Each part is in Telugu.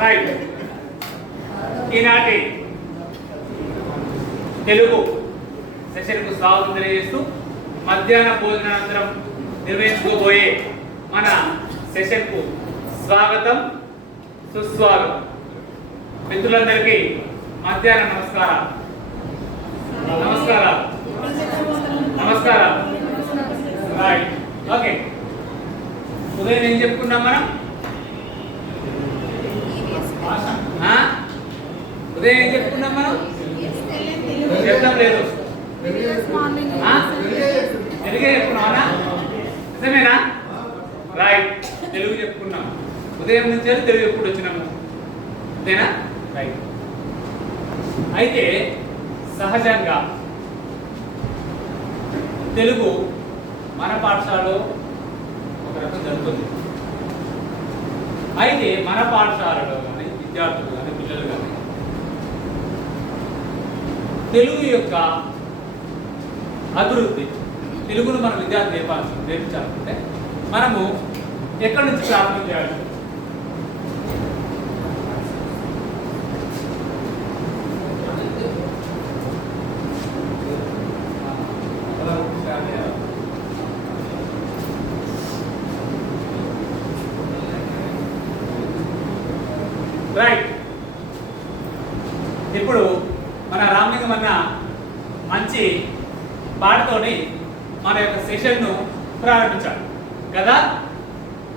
రైట్. ఈనాటి తెలుగు సెషన్కు స్వాగతం తెలియజేస్తూ మధ్యాహ్న భోజనానంతరం నిర్వహించుకోబోయే మన సెషన్కు స్వాగతం సుస్వాగతం. మిత్రులందరికీ మధ్యాహ్న నమస్కారాలు. నమస్కారాలు నమస్కారాలు. రైట్. ఓకే, ఉదయం ఏం చెప్పుకున్నాం మనం? ఉదయం ఏం చెప్పుకున్నాం మనం? చెప్తాం లేదు, తెలుగే చెప్పుకున్నామా? నిజమేనా? రైట్, తెలుగు చెప్పుకున్నాం. ఉదయం నుంచి తెలుగు ఎప్పుడు వచ్చినాము, అంతేనా? రైట్. అయితే సహజంగా తెలుగు మన పాఠశాలలో ఒక రకం జరుగుతుంది. అయితే మన పాఠశాలలో కానీ విద్యార్థులు కానీ పిల్లలు కానీ తెలుగు యొక్క అభివృద్ధి, తెలుగును మన విద్యార్థి నేర్పించాలంటే మనము ఎక్కడి నుంచి ప్రారంభం చేయాలి? రైట్. ఇప్పుడు మన రామలింగం అన్న మంచి పాటతోని మన యొక్క సెషన్ను ప్రారంభించాడు కదా.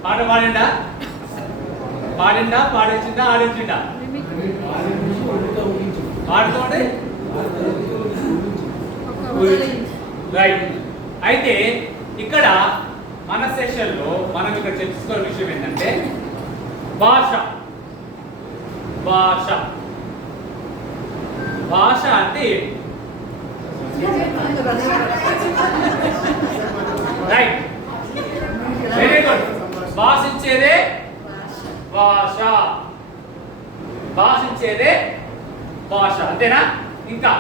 పాట పాడిండా పాడించిండా ఆడించిండా? పాడుతోండి. రైట్. అయితే ఇక్కడ మన సెషన్లో మనం ఇక్కడ చర్చించుకునే విషయం ఏంటంటే భాష. భాష భాష అంటే రైట్, వెరీ గుడ్. భాషించేదే భాష, భాషించేదే భాష, అంతేనా? ఇంకా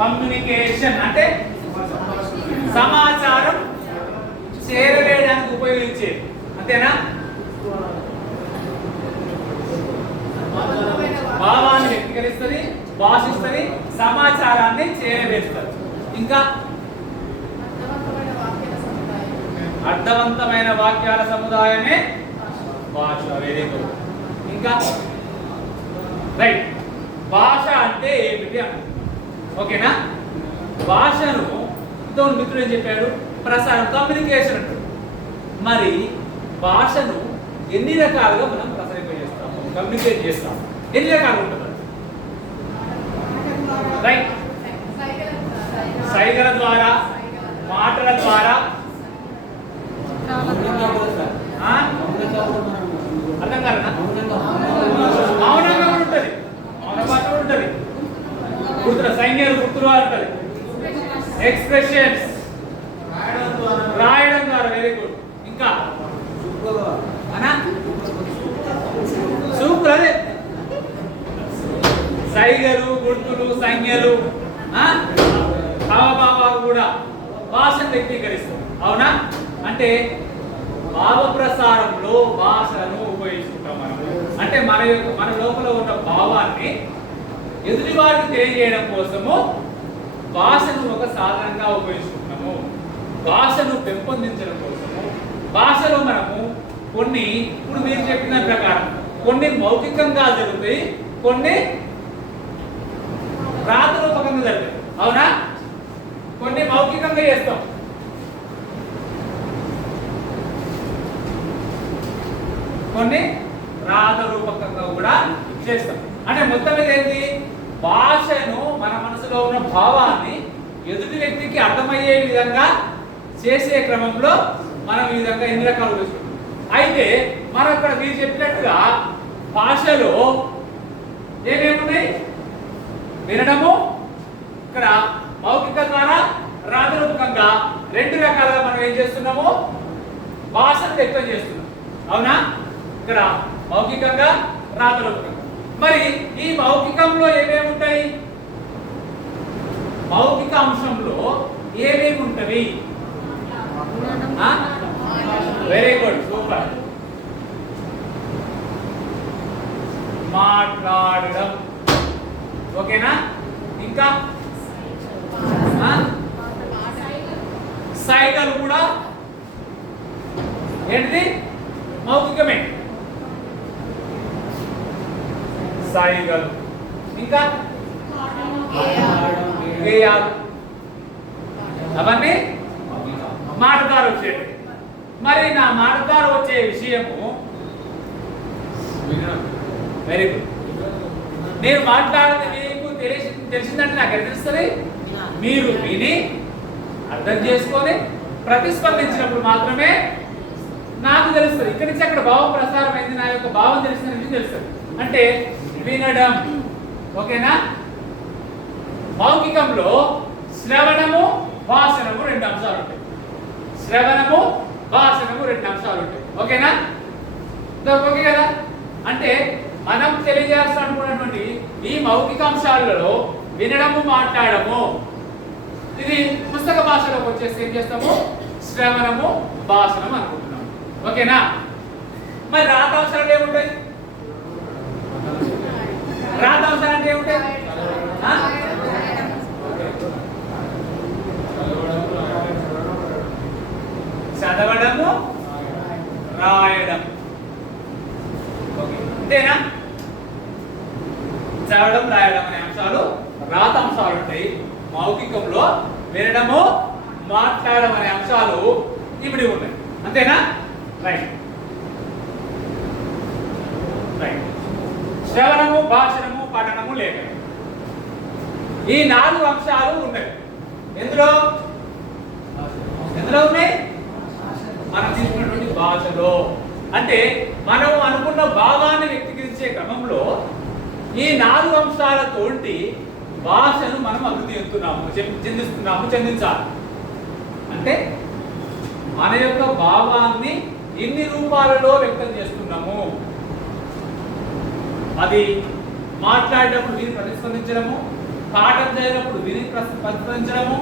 కమ్యూనికేషన్ అంటే సమాచారం చేరవేయడానికి ఉపయోగించేది, అంతేనా? భావాన్ని వ్యక్తీకరిస్తుంది, భాషిస్తుంది, సమాచారాన్ని చేరవేస్తుంది. ఇంకా అర్థవంతమైన వాక్యాల సముదాయమే భాష. Very good. ఇంకా రైట్. భాష అంటే ఏమిటి అంటున్నాం, ఓకేనా? భాషను మిత్రుడు ఏం చెప్పాడు? ప్రసారం, కమ్యూనికేషన్ అంటాడు. మరి భాషను ఎన్ని రకాలుగా మనం ప్రసరింపజేస్తాము, కమ్యూనికేట్ చేస్తాము? ఎన్ని రకాలు ఉంటుంది? రైట్. సైగల ద్వారా, మాటల ద్వారా, అర్థం కాలనా? మౌనంగా ఉంటుంది, మౌన భాష ఉంటుంది, గుర్తుల సైన్యాలు గుర్తులు ఉంటుంది, ఎక్స్ప్రెషన్స్ రాయడం ద్వారా. Very good. ఇంకా సూపర్. అదే సైగలు, గుర్తులు, సంజ్ఞలు, హావభావాలు కూడా భాషను వ్యక్తీకరిస్తుంది, అవునా? అంటే భావ ప్రసారంలో భాషను ఉపయోగిస్తుంటాం మనం. అంటే మన లోపల ఉన్న భావాన్ని ఎదుటి వారికి తెలియజేయడం కోసము భాషను ఒక సాధనంగా ఉపయోగిస్తున్నాము. భాషను పెంపొందించడం కోసము భాషలో మనము కొన్ని, ఇప్పుడు మీరు చెప్పిన ప్రకారం కొన్ని మౌఖికంగా జరుగుతాయి, కొన్ని రాతరూపకంగా జరుగుతాయి, అవునా? కొన్ని మౌఖికంగా చేస్తాం, కొన్ని రాతరూపకంగా కూడా చేస్తాం. అంటే మొత్తం మీద ఏంటి? భాషను మన మనసులో ఉన్న భావాన్ని ఎదుటి వ్యక్తికి అర్థమయ్యే విధంగా చేసే క్రమంలో మనం ఈ విధంగా ఎన్ని రకాలు చూస్తున్నాం. అయితే మనం ఇక్కడ మీరు చెప్పినట్టుగా భాషలో ఏమేమి ఉన్నాయి? వినడము, ఇక్కడ మౌఖిక ద్వారా, రాతరూపకంగా రెండు రకాలుగా మనం ఏం చేస్తున్నాము? భాషను వ్యక్తం చేస్తున్నాం, అవునా? ఇక్కడ మౌఖికంగా, రాతరూపకంగా. మరి ఈ మౌఖికంలో ఏమేమి ఉంటాయి? మౌఖిక అంశంలో ఏమేమి ఉంటవి? Very good, super. మాట్లాడడం. ఓకేనా? ఇంకా సైగలు కూడా ఏంటిది? మౌఖికమే. సైగలు. ఇంకా గేయాలు. అవన్నీ మాట ద్వారా వచ్చేది. మరి నా మాట ద్వారా వచ్చే విషయము వెరీ గుడ్. నేను మాట్లాడితే మీకు తెలిసిందంటే నాకు ఎంత తెలుస్తుంది? మీరు విని అర్థం చేసుకొని ప్రతిస్పందించినప్పుడు మాత్రమే నాకు తెలుస్తుంది. ఇక్కడి నుంచి అక్కడ భావం ప్రసారం అయింది, నా యొక్క భావం తెలిసిన నుంచి తెలుస్తుంది. అంటే వినడం. ఓకేనా? మౌఖికంలో శ్రవణము భాషణము రెండు అంశాలు ఉంటాయి. శ్రవణము భాషణము రెండు అంశాలు ఉంటాయి. ఓకేనా? ఓకే కదా? అంటే మనం తెలియజేయాల్సి అనుకున్నటువంటి ఈ మౌఖిక అంశాలలో వినడము మాట్లాడము, ఇది పుస్తక భాషలోకి వచ్చేసి ఏం చేస్తాము? శ్రవణము భాషణము అనుకుంటున్నాము. ఓకేనా? మరి రాత అంశాలు ఏముంటాయి? రాత అంశాలు అంటే ఏముంటాయి? చదవడము రాయడం. అంతేనా? చదవడం రాయడం అనే అంశాలు రాత అంశాలు ఉంటాయి. మౌఖికంలో వినడము మాట్లాడడం అనే అంశాలు ఇమిడి ఉన్నాయి. అంతేనా? Right right. శ్రవణము భాషణము పఠనము లేఖనం, ఈ 4 అంశాలు ఉన్నాయి. ఎందులో ఉన్నాయి? మనం తీసుకున్నటువంటి భాషలో. అంటే మనం అనుకున్న భావాన్ని వ్యక్తీకరించే క్రమంలో ఈ 4 అంశాలతోటి భాషను మనం అభివృద్ధి చెందించాలి. అంటే మన యొక్క భావాన్ని ఎన్ని రూపాలలో వ్యక్తం చేస్తున్నాము? అది మాట్లాడేటప్పుడు విని ప్రతిస్పందించడము, పాఠం చేయనప్పుడు విని ప్రతిస్పందించడము,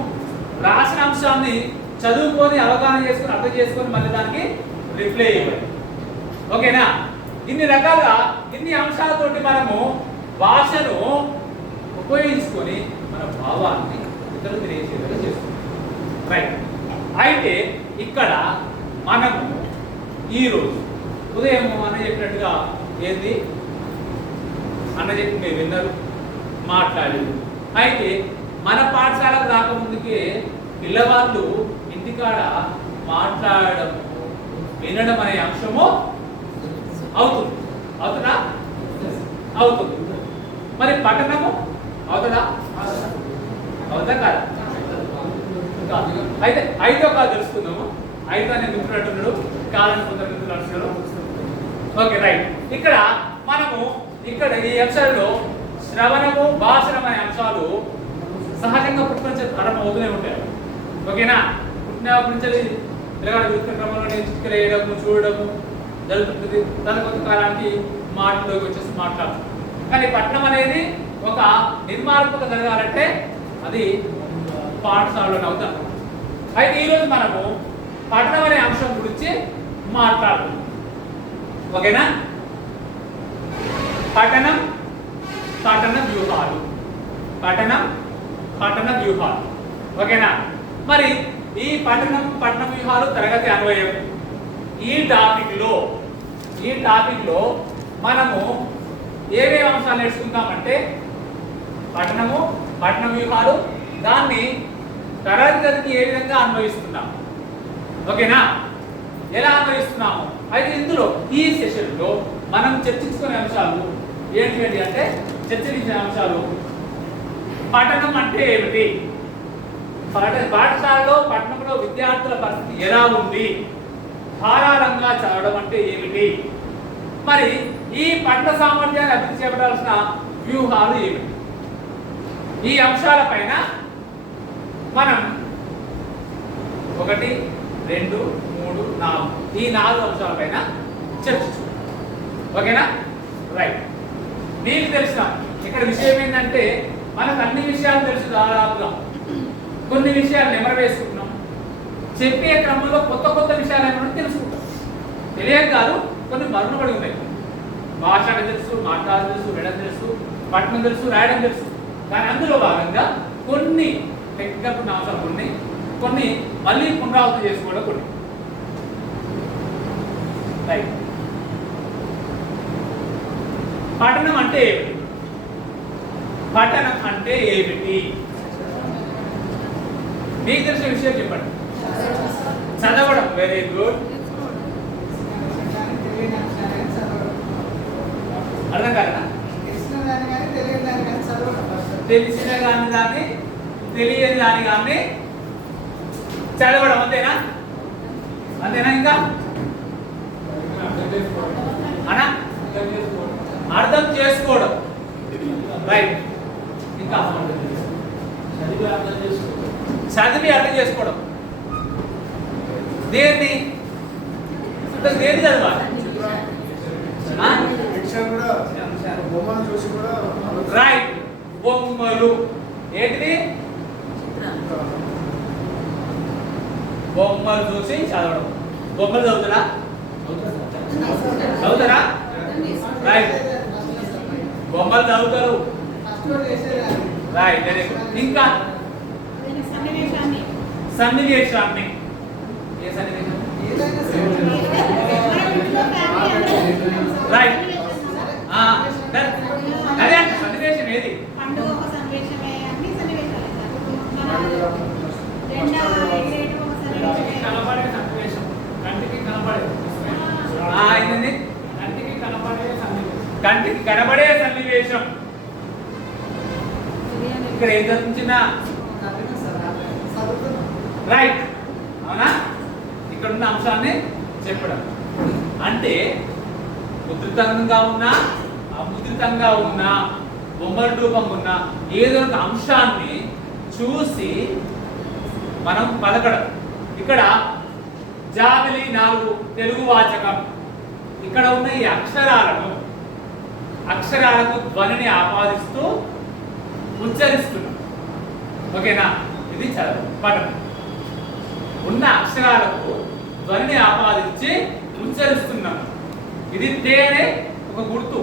రాసిన అంశాన్ని చదువుకొని అవగాహన చేసుకొని అర్థం చేసుకొని మళ్ళీ దానికి రిప్లై ఇవ్వడం. ఓకేనా? ఇన్ని రకాలుగా ఇన్ని అంశాలతోటి మనము భాషను ఉపయోగించుకొని మన భావాన్ని ఇతరులు తెలియజేసేలా చేస్తున్నాం. రైట్. అయితే ఇక్కడ మనము ఈరోజు ఉదయం అన్న చెప్పినట్టుగా ఏంది? అన్న చెప్పి మీరు విన్నారు, మాట్లాడారు. అయితే మన పాఠశాలకు రాకముందుకే పిల్లవాళ్ళు ఇంటికాడ మాట్లాడడం వినడం అనే అంశము అవుతుంది. అవుతుందా? అవుతుంది. మరి పఠనము అవుతుందా? అవుతా కాదు? అయితే 5వ కాదు తెలుసుకుందాము. 5 అనే మిత్రుడు అంటున్నాడు, కాలని కొందరు మిత్రులు అంటున్నారు. Okay right. ఇక్కడ మనము ఈ అంశాల్లో శ్రవణము భాషణం అనే అంశాలు సహజంగా పుట్టుకొచ్చే ప్రారంభం అవుతూనే ఉంటాయి. ఓకేనా? పుట్టినప్పటి నుంచి పిల్లగాడు విలువ క్రమంలోనే చిక్కులేయడము చూడడము జరుగుతుంది. దాని కొంతకాలానికి మాటలోకి వచ్చేసి మాట్లాడతాం. కానీ పట్టణం అనేది ఒక నిర్మాణాత్మక జరగాలంటే అది పాఠశాలలో అవుతాం. అయితే ఈరోజు మనము పఠనం అనే అంశం గురించి మాట్లాడుతున్నాం. ఓకేనా? పఠనం పఠన వ్యూహాలు. పఠనం పఠన వ్యూహాలు. ఓకేనా? మరి ఈ పఠన వ్యూహాలు తరగతి అన్వయం ఈ టాపిక్లో మనము ఏమేమి అంశాలు నేర్చుకుంటామంటే పఠనము పఠన వ్యూహాలు, దాన్ని తరగతికి ఏ విధంగా అన్వయిస్తున్నాము. ఓకేనా? ఎలా అన్వయిస్తున్నాము? అయితే ఇందులో ఈ సెషన్లో మనం చర్చించుకునే అంశాలు ఏంటి అంటే చర్చించే అంశాలు పఠనం అంటే ఏమిటి, పాఠశాలలో పట్టణంలో విద్యార్థుల పరిస్థితి ఎలా ఉంది, ధారాళంగా చదవడం అంటే ఏమిటి, మరి ఈ పఠన సామర్థ్యాన్ని అభివృద్ధి చేయబడాల్సిన వ్యూహాలు ఏమిటి, ఈ అంశాలపైన మనం 1, 2, 3, 4 ఈ 4 అంశాలపైన చర్చించుకుందాం. ఓకేనా? రైట్. మీకు తెలిసిన ఇక్కడ విషయం ఏంటంటే మనకు అన్ని విషయాలు తెలుసు దాదాపుగా, కొన్ని విషయాలు నెమరు వేసుకుంటున్నాం, చెప్పే క్రమంలో కొత్త విషయాలు ఏమైనా తెలుసుకుంటాం. తెలియక కాదు, కొన్ని మరుగుపడి ఉన్నాయి. భాష తెలుసు, మాట్లాడడం తెలుసు, వినడం తెలుసు, పట్టణం తెలుసు, రాయడం తెలుసు. కానీ అందులో భాగంగా కొన్ని టెక్నికల్ అంశాలు కొన్ని మళ్ళీ పునరావృతం చేసుకోవడం కొన్ని. రైట్. పఠనం అంటే ఏమిటి? పఠనం అంటే ఏమిటి? మీకు తెలిసిన విషయం చెప్పండి. చదవడం. Very good. అర్థం కాదా? తెలిసిన దాన్ని తెలియని దాని కానీ చదవడం. అంతేనా? అంతేనా? ఇంకా అనా అర్థం చేసుకోవడం. రైట్. ఇంకా చదివి అర్థం చేసుకోవడం. దేన్ని చదవాలి? రైట్. బొమ్మలు. ఏంటిది? బొమ్మలు చూసి చదవడం. బొమ్మలు చదువుతారా? చదువుతారా? రైట్. బొమ్మలు చదువుతారు. రైట్. ఇంకా సన్నివేశాన్ని. ఏ సన్నివేశం? రైట్. అదే సన్నివేశం ఏది? కనబడే సన్నివేశం. కంటికి కనబడే. కంటికి కనబడే సన్నివేశం. ఇక్కడ ఏం జరుగుతున్న? రైట్. అవునా? ఇక్కడ ఉన్న అంశాన్ని చెప్పడం అంటే ముద్రితంగా ఉన్నా అముద్రితంగా ఉన్నా బొమ్మల రూపంగా ఉన్న ఏదో ఒక అంశాన్ని చూసి మనం పలకడం. ఇక్కడ జాబిలి 4 తెలుగు వాచకం. ఇక్కడ ఉన్న ఈ అక్షరాలకు ధ్వనిని ఆపాదిస్తూ ఉచ్చరిస్తున్నాం. ఓకేనా? ఇది చదవడం. పఠనం. ఉన్న అక్షరాలకు ధ్వనిని ఆపాదించి ఉచ్చరిస్తున్నాం. ఇది తే అనే ఒక గుర్తు,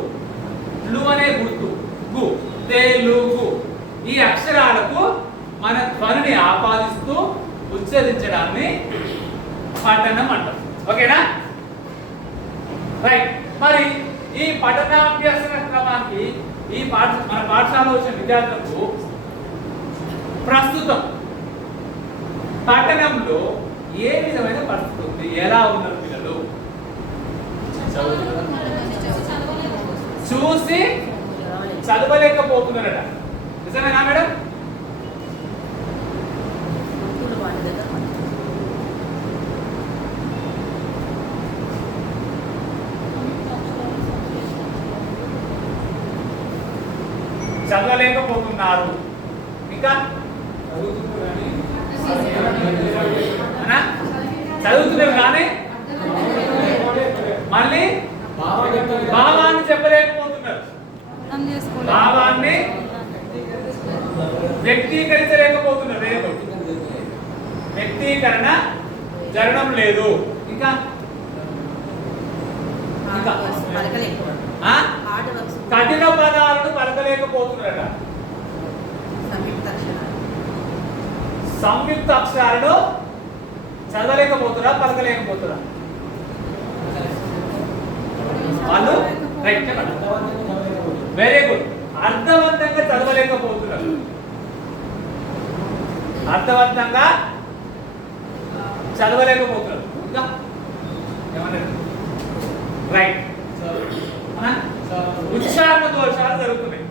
లు అనే గుర్తు, గు, తెలుగు. ఈ అక్షరాలకు మన ధ్వనిని ఆపాదిస్తూ ఉచ్చరించడాన్ని పఠనం అంటాం. ఓకేనా? రైట్. మరి ఈ పఠనాభ్యాస క్రమానికి మన పాఠశాలలో వచ్చిన విద్యార్థులకు ప్రస్తుతం పఠనంలో ఏ విధమైన పరిస్థితి ఉంది? ఎలా ఉన్నారు పిల్లలు? చూసి చదవలేకపోతున్నారట. నిజమేనా మేడం? చదవలేకపోతున్నారు. ఇంకా చదువుతున్నారు కానీ మళ్ళీ భావాన్ని చెప్పలేకపోతున్నారు. భావాన్ని వ్యక్తీకరించలేకపోతున్నారు. వ్యక్తీకరణ జరగడం లేదు. ఇంకా కఠిన పదాలను పలకలేకపోతున్నారట. సంయుక్త అక్షరాలను చదవలేకపోతురా, పలకలేకపోతురా? వాళ్ళు రైట్. Very good. అర్థవంతంగా చదవలేకపోతున్నారు. అర్థవంతంగా చదవలేకపోతున్నారు. ఇంకా ఏమన్నారు? రైట్. ఉచ్చారణ దోషాలు జరుగుతున్నాయి.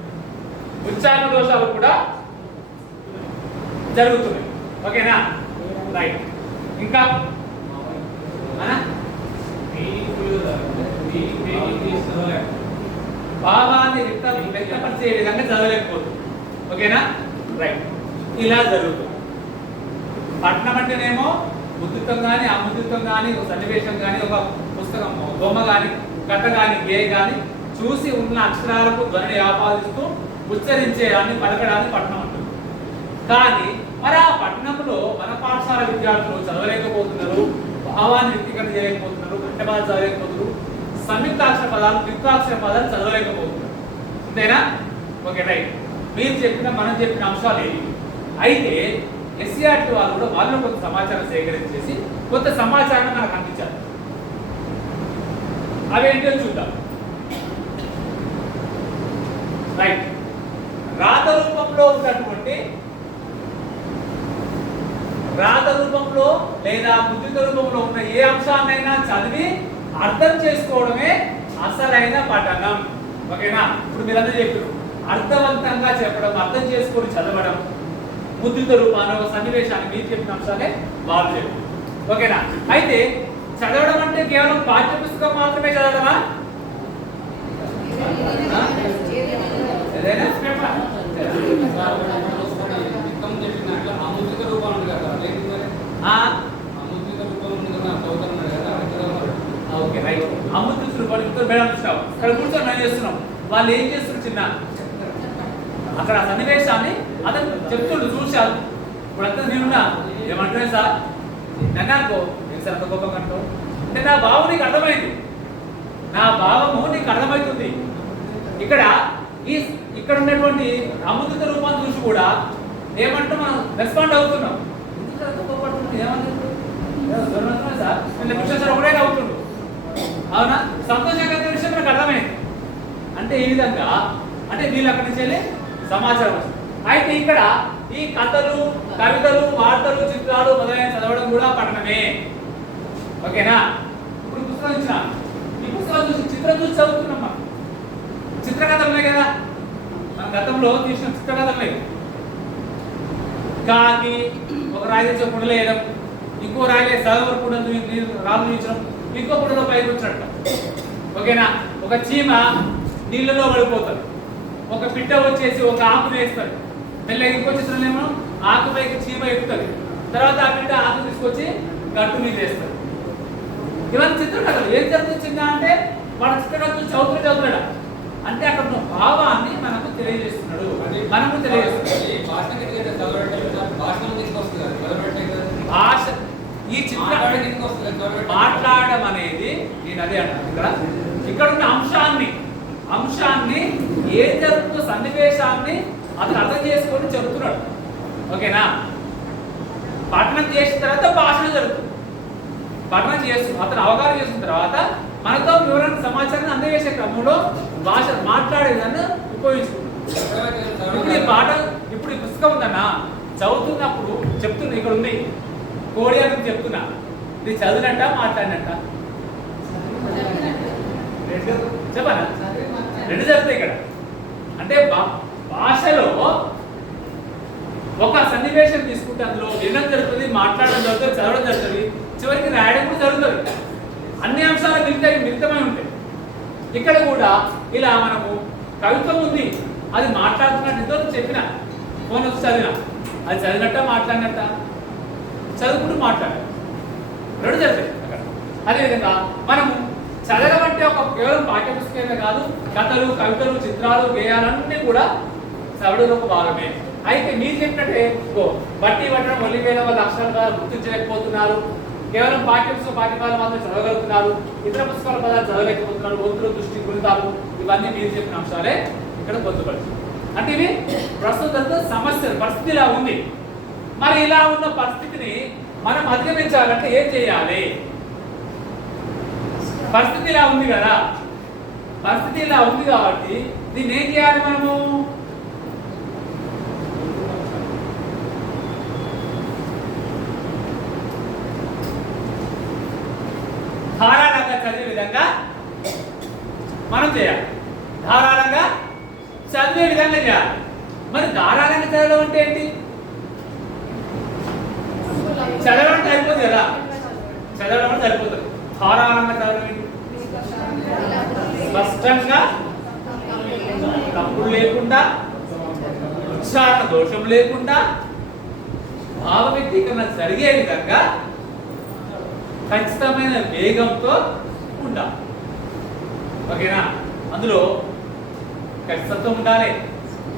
ఉచ్చారణ దోషాలు కూడా జరుగుతున్నాయి. ఓకేనా? రైట్. ఇంకా భావాన్ని వ్యక్తపరిచే విధంగా చదవలేకపోతుంది. ఓకేనా? రైట్. ఇలా జరుగుతుంది. పఠనం అంటేనేమో ముద్రితం కానీ అముద్రితం కానీ ఒక సన్నివేశం కానీ ఒక పుస్తకం బొమ్మ కానీ కథ కానీ గేయ కానీ చూసి ఉన్న అక్షరాలకు ధ్వనిని ఆపాదిస్తూ ఉచ్చరించేదాన్ని పలకడాన్ని పఠనం అంటుంది. కానీ మరి ఆ పట్టణంలో మన పాఠశాల విద్యార్థులు చదవలేకపోతున్నారు, భావాన్ని వ్యక్తీకరణ చేయలేకపోతున్నారు, పదాలు చదవలేకపోతున్నారు, సంయుక్తాక్షర పదాలు ద్విత్వాక్షర పదాలు చదవలేకపోతున్నారు. అంతేనా? Okay right. మనం చెప్పిన అంశాలు ఏవి? అయితే ఎస్సీఆర్టీ వాళ్ళు కూడా వాళ్ళు కొంత సమాచారం సేకరించేసి కొంత సమాచారాన్ని మనకు అందించారు. అవేంటో చూద్దాం. రైట్. రాత రూపంలో ఉన్నటువంటి లేదా ముద్రిత రూపంలో ఉన్న ఏ అంశాన్నైనా చదివి అర్థం చేసుకోవడమే అసలైన పఠనం. ఓకేనా? ఇప్పుడు మీరందరూ చెప్పారు అర్థవంతంగా చెప్పడం, అర్థం చేసుకొని చదవడం, ముద్రిత రూపాన్ని ఒక సన్నివేశాన్ని మీరు చెప్పిన అంశాలే వాళ్ళు చెప్పారు. ఓకేనా? అయితే చదవడం అంటే కేవలం పాఠ్య పుస్తకం మాత్రమే చదవడమా? ఏదైనా ఓకే రైట్. అమృత రూపాయలు మేడం చూసావు ఇక్కడ కూర్చొని మేము చేస్తున్నాం. వాళ్ళు ఏం చేస్తున్నారు? చిన్న అక్కడ సన్నివేశాన్ని అతను చెప్తుండు, చూశారు. ఇప్పుడు అంతా నేనున్నా ఏమంటున్నా సార్ నన్ను అనుకో సార్ అంత గొప్ప అంటూ అంటే నా భావం నీకు అర్థమైంది, నా భావము నీకు అర్థమవుతుంది. ఇక్కడ ఉన్నటువంటి అమృత రూపాన్ని చూసి కూడా ఏమంటూ మనం రెస్పాండ్ అవుతున్నాం. సార్ ఒకటే అవుతుండు. అవునా? సంతోషకరమైన విషయం నాకు అర్థమైంది. అంటే ఈ విధంగా అంటే వీళ్ళు అక్కడి నుంచి వెళ్ళి సమాచారం వస్తుంది. అయితే ఇక్కడ ఈ కథలు, కవితలు, వార్తలు, చిత్రాలు మొదలైన చదవడం కూడా పఠనమే. ఓకేనా? ఇప్పుడు పుస్తకం ఇచ్చిన ఈ పుస్తకాలు చూసి చిత్రం చూసి చదువుతున్నాం. మనం చిత్రకథలు ఉన్నాయి కదా, మన గతంలో తీసిన చిత్రకథలు ఉన్నాయి. కాకి ఒక రాయి తెచ్చి ఒక కుండలో వేయడం, ఇంకో రాయి సగవరు కుండ రాళ్ళు తీర్చడం, ఇంకో కుండలో పైకి వచ్చినట్టు. ఓకేనా? ఒక చీమ నీళ్ళలో పడిపోతారు, ఒక పిట్ట వచ్చేసి ఒక ఆకును వేస్తారు, మెల్లగా ఇంకో చిత్రంలో ఆకు పైకి చీమ ఎక్కుతుంది, తర్వాత ఆ పిట్ట ఆకు తీసుకొచ్చి గట్టు మీద వేస్తారు. ఇవన్నీ చిత్రకథలు. ఏం జరుగుతుందా అంటే వాడు చిత్రకథలు చదువుతాడా అంటే అక్కడ భావాన్ని మనకు తెలియజేస్తున్నాడు, మనకు తెలియజేస్తున్నాడు. భాష ఈ చిత్ర మాట్లాడడం అనేది నేను అదే అంటాను. ఇక్కడ ఉన్న అంశాన్ని ఏం జరుగుతుందో సన్నివేశాన్ని అతను అర్థం చేసుకొని చెబుతున్నాడు. ఓకేనా? పఠనం చేసిన తర్వాత భాషణ జరుగుతుంది. పఠనం చేస్తూ అతను అవగాహన చేసిన తర్వాత మనతో వివరణ సమాచారాన్ని అందజేసే క్రమంలో భాష మాట్లాడేదాన్ని ఉపయోగించుకుంటాం. ఇప్పుడు ఈ పుస్తకం ఉందన్నా చదువుతున్నప్పుడు చెప్తున్నా, ఇక్కడ ఉంది కోడి అని చెప్తున్నా, ఇది చదివినట్ట మాట్లాడినట్ట చెప్పనా? రెండు జరుగుతాయి ఇక్కడ. అంటే భాషలో ఒక సన్నివేశం తీసుకుంటే అందులో వినడం జరుగుతుంది, మాట్లాడడం జరుగుతుంది, చదవడం జరుగుతుంది, చివరికి రాయడం కూడా జరుగుతుంది. అన్ని అంశాలు మిళితమై ఉంటాయి. ఇక్కడ కూడా ఇలా మనము కవిత్వం ఉంది, అది మాట్లాడుతున్నట్టు చెప్పిన ఫోన్ వచ్చి చదివిన, అది చదివినట్ట మాట్లాడినట్ట, చదువుకుంటూ మాట్లాడాలి, రెండు జరుగుతాయి అక్కడ. అదేవిధంగా మనము చదవడం అంటే ఒక కేవలం పాఠ్యపుస్తకమే కాదు, కథలు, కవితలు, చిత్రాలు, గేయాలన్నీ కూడా చదవడం ఒక భాగమే. అయితే మీరు చెప్పినట్టే బట్టి పట్టడం ఒలివేల వాళ్ళ అక్షరాలు గుర్తించలేకపోతున్నారు, కేవలం పాఠ్యకాలు మాత్రం చదవగలుగుతున్నారు, ఇతర పుస్తకాల పదాలు చదవలేకపోతున్నారు, ఒత్తులు, దృష్టి, గుణితాలు, ఇవన్నీ మీరు చెప్పిన అంశాలే ఇక్కడ పొందుపడుతుంది. అంటే ఇవి ప్రస్తుత సమస్య పరిస్థితి ఇలా ఉంది. మరి ఇలా ఉన్న పరిస్థితిని మనం అధిగమించాలంటే ఏం చేయాలి? పరిస్థితి ఇలా ఉంది కదా, పరిస్థితి ఇలా ఉంది కాబట్టి దీన్ని ఏం చేయాలి? మనము ధారాళంగా చదివే విధంగా మనం చేయాలి. ధారాళంగా చదివే విధంగా చేయాలి. మరి ధారాళంగా చదవడం అంటే ఏంటి? చదవడం అంటే అయిపోతుంది కదా, చదవడం అంటే సరిపోతుంది. ధారాళంగా చదవడం ఏంటి? స్పష్టంగా, తప్పులు లేకుండా, ఉచ్చారణ దోషం లేకుండా, భావ వ్యక్తీకరణ జరిగే విధంగా ఖచ్చితమైన వేగంతో ఉండాలి. ఓకేనా? అందులో ఖచ్చితత్వం ఉండాలి,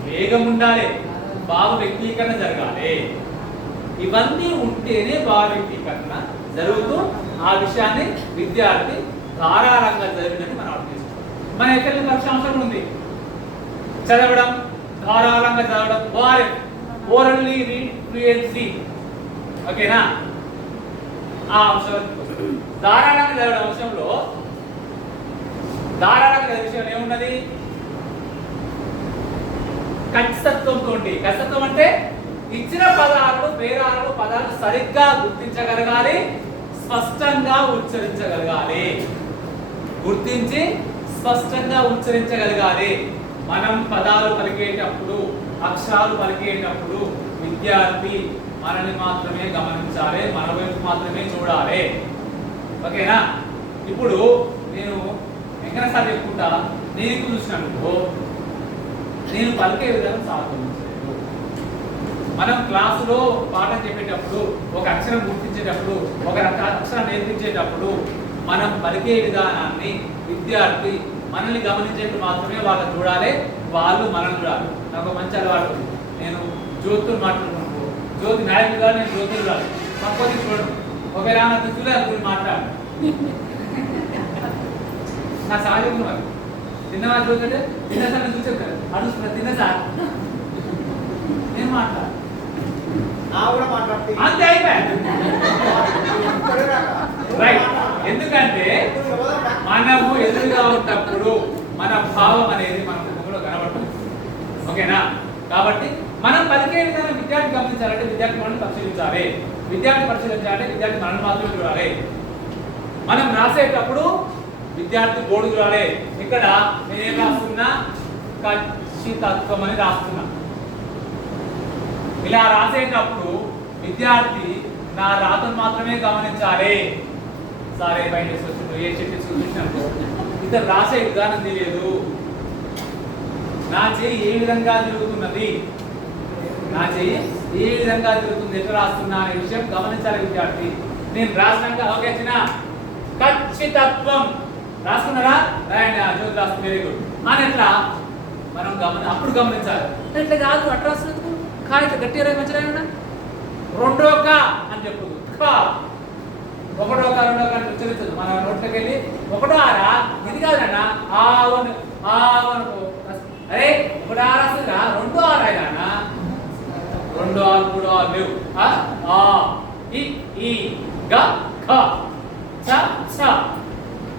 వేగం ఉండాలి, భావ వ్యక్తీకరణ జరగాలి. ఇవన్నీ ఉంటేనే భావ వ్యక్తీకరణ జరుగుతూ ఆ విషయాన్ని విద్యార్థి ధారాళంగా చదివినని మనం అర్థం చేసుకోవాలి. మన ఎక్కడ పరీక్ష అవసరం ఉంది, చదవడం, ధారాళంగా చదవడం, ఓరల్లీ రీడ్ ఫ్లూయెన్సీ, ఓకేనా? ఆ అంశం ధారాళంగా చదవడం అంశంలో ధారాళంగా చదివే విషయం ఏమున్నది? ఖచ్చితత్వంతో. ఖచ్చితత్వం అంటే ఇచ్చిన పదాలు, పేరాలు, పదాలు సరిగ్గా గుర్తించగలగాలి, స్పష్టంగా ఉచ్చరించగలగాలి. గుర్తించి స్పష్టంగా ఉచ్చరించగలగాలి. మనం పదాలు పలికేటప్పుడు, అక్షరాలు పలికేటప్పుడు విద్యార్థి మనల్ని మాత్రమే గమనించాలి, మన వైపు మాత్రమే చూడాలి, ఓకేనా? ఇప్పుడు నేను ఎక్కడసారి చెప్పుకుంటా, నేను చూసినప్పుడు నేను పలికే విధానం సాధించలేదు. మనం క్లాసులో పాఠం చెప్పేటప్పుడు, ఒక అక్షరం గుర్తించేటప్పుడు, ఒక అక్షరం నేర్పించేటప్పుడు మనం పలికే విధానాన్ని విద్యార్థి మనల్ని గమనించేట్టు మాత్రమే వాళ్ళని చూడాలి, వాళ్ళు మనల్ని చూడాలి. నాకు మంచి అలవాటు, నేను జ్యోతితో మాట్లాడుకున్నప్పుడు జ్యోతి నాయకుడుగా నేను జ్యోతి చూడాలి, పక్కకి చూడడం. ఒకవేళ నాకు చూడాలి మాట్లాడు నా సహజం మరి తిన్నవా చూస్తే తిన్నసారి చూసి చెప్తాను, అడుగుతున్నా తిన్నసారి నేను మాట్లాడు అంతే అయిపోయాడు. రైట్. ఎందుకంటే మనము ఎదురుగా ఉన్నప్పుడు మన భావం అనేది మన ముఖంలో కనబడుతుంది, ఓకేనా? కాబట్టి మనం పలికే విధానం విద్యార్థి గమనించాలంటే విద్యార్థి మనల్ని పరిశీలించాలి, విద్యార్థి పరిశీలించాలంటే విద్యార్థి మనల్ని మాత్రమే చూడాలి. మనం రాసేటప్పుడు విద్యార్థి బోర్డు చూడాలి. ఇక్కడ నేనేం రాస్తున్నా? ఖచ్చితత్వం అని రాస్తున్నా. ఇలా రాసేటప్పుడు విద్యార్థి నా రాతను మాత్రమే గమనించాలి. సారే బయట ఏ చెట్టు చూసినట్టు ఇతను రాసే విధానం తెలియదు. నా చెయ్యి ఏ విధంగా తిరుగుతున్నది, నా చెయ్యి ఏ విధంగా తిరుగుతుంది, ఎట్లా రాస్తున్నా అనే విషయం గమనించాలి విద్యార్థి. నేను రాసినాక ఓకే చిన్న ఖచ్చితత్వం రాసుకున్నారా, రాయండి, జ్యోతి రాస్తుంది, వెరీ గుడ్ అని ఎట్లా మనం అప్పుడు గమనించాలి. ఇట్లా కాదు అట్లా రాస్తున్నందుకు కా ఇట్లా గట్టిగా మంచిగా రెండో కా అని చెప్పదు, ఒకటో కా రెండో కా ఉచ్చరించదు. మన నోట్లోకి వెళ్ళి ఒకటో ఆరా ఇది కాదన్నా ఆవను అరే ఒకటో ఆరు వస్తుందా, రెండో ఆరు అయినా రెండో ఆరు మూడో ఆరు లేవు.